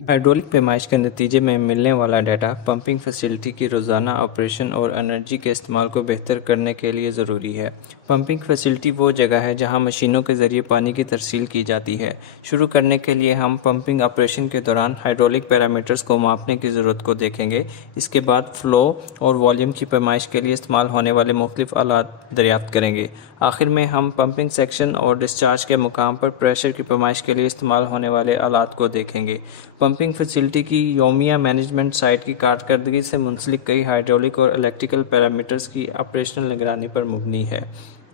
Hydraulic पैमाइश के नतीजे में मिलने वाला डाटा पंपिंग फैसिलिटी की रोज़ाना ऑपरेशन और एनर्जी के इस्तेमाल को बेहतर करने के लिए ज़रूरी है। पंपिंग फैसिलिटी वो जगह है जहां मशीनों के ज़रिए पानी की तरसील की जाती है। शुरू करने के लिए हम पंपिंग ऑपरेशन के दौरान हाइड्रोलिक पैरामीटर्स को मापने की ज़रूरत को देखेंगे। इसके बाद फ़्लो और वॉल्यूम की पैमाइश के लिए इस्तेमाल होने वाले मुख्तलिफ आलात दरियाफ्त करेंगे। आखिर में हम पंपिंग सेक्शन और डिस्चार्ज के मुकाम पर प्रेशर की पैमाइश के लिए इस्तेमाल होने वाले आलात को देखेंगे। पंपिंग फैसिलिटी की यौमिया मैनेजमेंट साइट की कारकर्दगी से मुंसलिक कई हाइड्रोलिक और इलेक्ट्रिकल पैरामीटर्स की ऑपरेशनल निगरानी पर मुबनी है।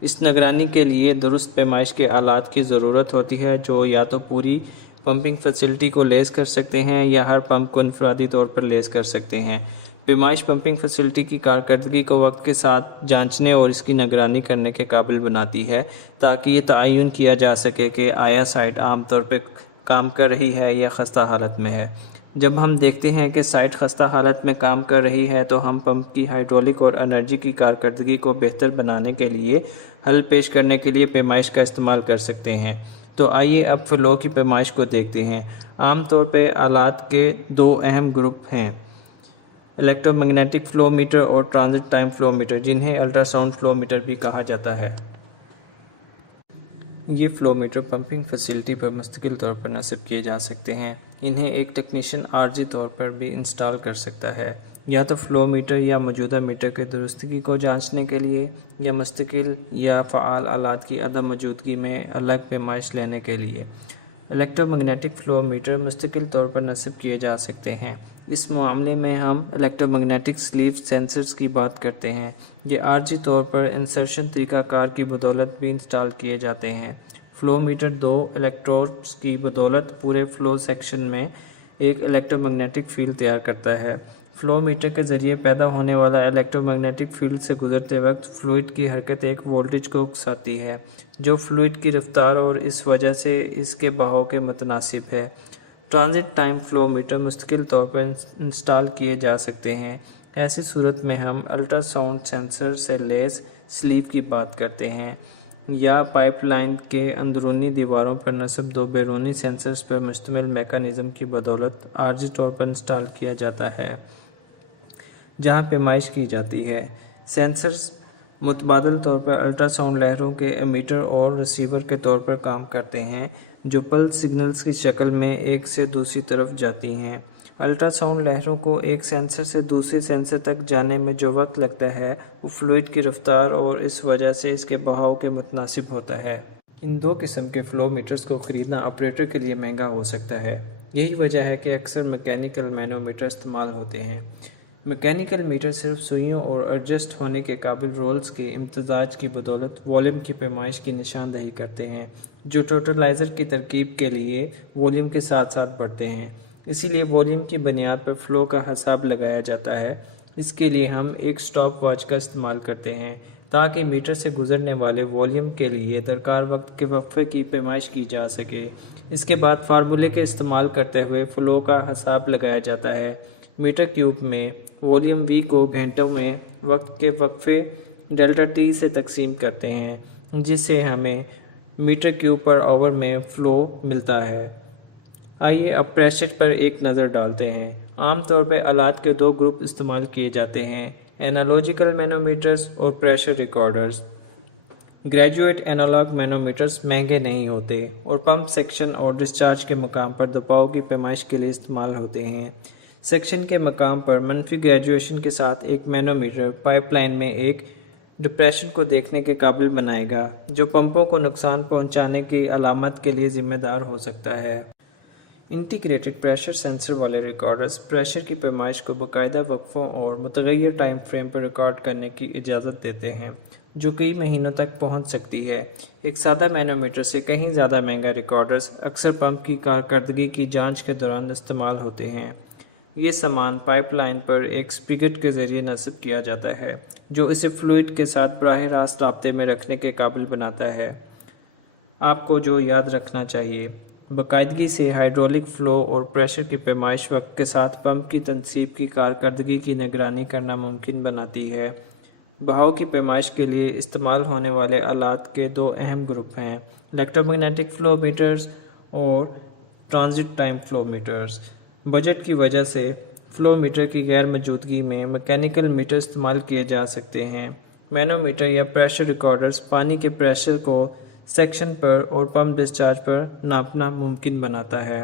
इस निगरानी के लिए दुरुस्त पैमाइश के आलात की ज़रूरत होती है जो या तो पूरी पंपिंग फैसिलिटी को लेस कर सकते हैं या हर पंप को इनफरादी तौर पर लेस कर सकते हैं। पैमाइश पंपिंग फैसिलिटी की कारकर्दगी को वक्त के साथ जांचने और इसकी निगरानी करने के काबिल बनाती है ताकि ये तयन किया जा सके कि आया साइट आमतौर पर काम कर रही है या खस्ता हालत में है। जब हम देखते हैं कि साइट खस्ता हालत में काम कर रही है तो हम पंप की हाइड्रोलिक और एनर्जी की कारकर्दगी को बेहतर बनाने के लिए हल पेश करने के लिए पैमाइश का इस्तेमाल कर सकते हैं। तो आइए अब फ़्लो की पैमाइश को देखते हैं। आम तौर पर आलात के दो अहम ग्रुप हैं, इलेक्ट्रोमैग्नेटिक फ़्लो मीटर और ट्रांजिट टाइम फ़्लो मीटर, जिन्हें अल्ट्रासाउंड फ़्लो मीटर भी कहा जाता है। ये फ़्लो मीटर पंपिंग फैसिलिटी पर मुस्तकिल तौर पर नस्ब किए जा सकते हैं। इन्हें एक टेक्नीशियन आर्जी तौर पर भी इंस्टॉल कर सकता है, या तो फ़्लो मीटर या मौजूदा मीटर की दुरुस्तगी को जांचने के लिए या मुस्तकिल या फ़आल आलात की अदम मौजूदगी में अलग पैमाइश लेने के लिए। इलेक्ट्रोमैग्नेटिक फ़्लो मीटर मुस्तकिल तौर पर नस्ब किए जा सकते हैं। इस मामले में हम इलेक्ट्रोमैग्नेटिक स्लीव सेंसर्स की बात करते हैं। ये आर्जी तौर पर इंसर्शन तरीक़ाकार की बदौलत भी इंस्टॉल किए जाते हैं। फ़्लो मीटर दो इलेक्ट्रोड्स की बदौलत पूरे फ़्लो सेक्शन में एक इलेक्ट्रोमैग्नेटिक फ़ील्ड तैयार करता है। फ़्लो मीटर के ज़रिए पैदा होने वाला इलेक्ट्रोमैग्नेटिक फ़ील्ड से गुजरते वक्त फ़्लूइड की हरकत एक वोल्टेज को उकसाती है जो फ़्लूइड की रफ्तार और इस वजह से इसके बहाव के मुतनासिब है। ट्रांजिट टाइम फ़्लो मीटर मुस्तकिल तौर पर इंस्टॉल किए जा सकते हैं। ऐसी सूरत में हम अल्ट्रासाउंड सेंसर से लैस स्लीव की बात करते हैं या पाइपलाइन के अंदरूनी दीवारों पर नस्ब दो बैरूनी सेंसर्स पर मुश्तमिल मैकेनिज़्म की बदौलत आर्जी तौर पर इंस्टॉल किया जाता है जहां पैमाइश की जाती है। सेंसर्स मुतबादल तौर पर अल्ट्रासाउंड लहरों के एमीटर और रिसीवर के तौर पर काम करते हैं जो पल्स सिग्नल्स की शक्ल में एक से दूसरी तरफ जाती हैं। अल्ट्रासाउंड लहरों को एक सेंसर से दूसरे सेंसर तक जाने में जो वक्त लगता है वो फ्लूइड की रफ्तार और इस वजह से इसके बहाव के मुतनासिब होता है। इन दो किस्म के फ़्लो मीटर्स को ख़रीदना ऑपरेटर के लिए महंगा हो सकता है। यही वजह है कि अक्सर मैकेनिकल मैनोमीटर इस्तेमाल होते हैं। मैकेनिकल मीटर सिर्फ सुइयों और एडजस्ट होने के काबिल रोल्स के इम्तजाज की बदौलत वॉल्यूम की पैमाइश की निशानदही करते हैं जो टोटलाइज़र की तरकीब के लिए वॉल्यूम के साथ साथ बढ़ते हैं। इसीलिए वॉल्यूम की बुनियाद पर फ़्लो का हिसाब लगाया जाता है। इसके लिए हम एक स्टॉप वॉच का इस्तेमाल करते हैं ताकि मीटर से गुजरने वाले वॉल्यूम के लिए दरकार वक्त के वक्फे की पैमाइश की जा सके। इसके बाद फार्मूले के इस्तेमाल करते हुए फ़्लो का हिसाब लगाया जाता है। मीटर क्यूब में वॉल्यूम वी को घंटों में वक्त के वक्फे डेल्टा टी से तकसीम करते हैं जिससे हमें मीटर क्यूब पर आवर में फ़्लो मिलता है। आइए अब प्रेशर पर एक नज़र डालते हैं। आमतौर पर आलात के दो ग्रुप इस्तेमाल किए जाते हैं, एनालॉजिकल मैनोमीटर्स और pressure recorders. Graduate analog manometers महंगे नहीं होते और पंप सेक्शन और डिस्चार्ज के मकाम पर दबाव की पैमाइश के लिए इस्तेमाल होते हैं। सेक्शन के मकाम पर मनफी ग्रेजुएशन के साथ एक मैनोमीटर पाइपलाइन में एक डिप्रेशन को देखने के काबिल बनाएगा जो पंपों को नुकसान पहुंचाने की अलामत के लिए ज़िम्मेदार हो सकता है। इंटीग्रेटेड प्रेशर सेंसर वाले रिकॉर्डर्स प्रेशर की पैमाइश को बाकायदा वक्फों और मुतग़य्यर टाइम फ्रेम पर रिकॉर्ड करने की इजाज़त देते हैं जो कई महीनों तक पहुंच सकती है। एक सादा मैनोमीटर से कहीं ज़्यादा महंगा रिकॉर्डर्स अक्सर पंप की कारकर्दगी की जांच के दौरान इस्तेमाल होते हैं। ये सामान पाइपलाइन पर एक स्पिगट के ज़रिए नस्ब किया जाता है जो इसे फ्लूइड के साथ बराह रास्त राब्ते में रखने के काबिल बनाता है। आपको जो याद रखना चाहिए, बाकायदगी से हाइड्रोलिक फ़्लो और प्रेशर की पैमाइश वक्त के साथ पंप की तनसीब की कारकर्दगी की निगरानी करना मुमकिन बनाती है। बहाव की पैमाइश के लिए इस्तेमाल होने वाले आलात के दो अहम ग्रुप हैं, इलेक्ट्रोमैग्नेटिक फ़्लो मीटर्स और transit time flow meters. Budget کی وجہ سے فلو میٹر کی غیر موجودگی میں میکینیکل میٹر استعمال کیے جا سکتے ہیں۔ مینو میٹر یا پریشر ریکارڈرز پانی کے پریشر کو سیکشن پر اور پمپ ڈسچارج پر ناپنا ممکن بناتا ہے۔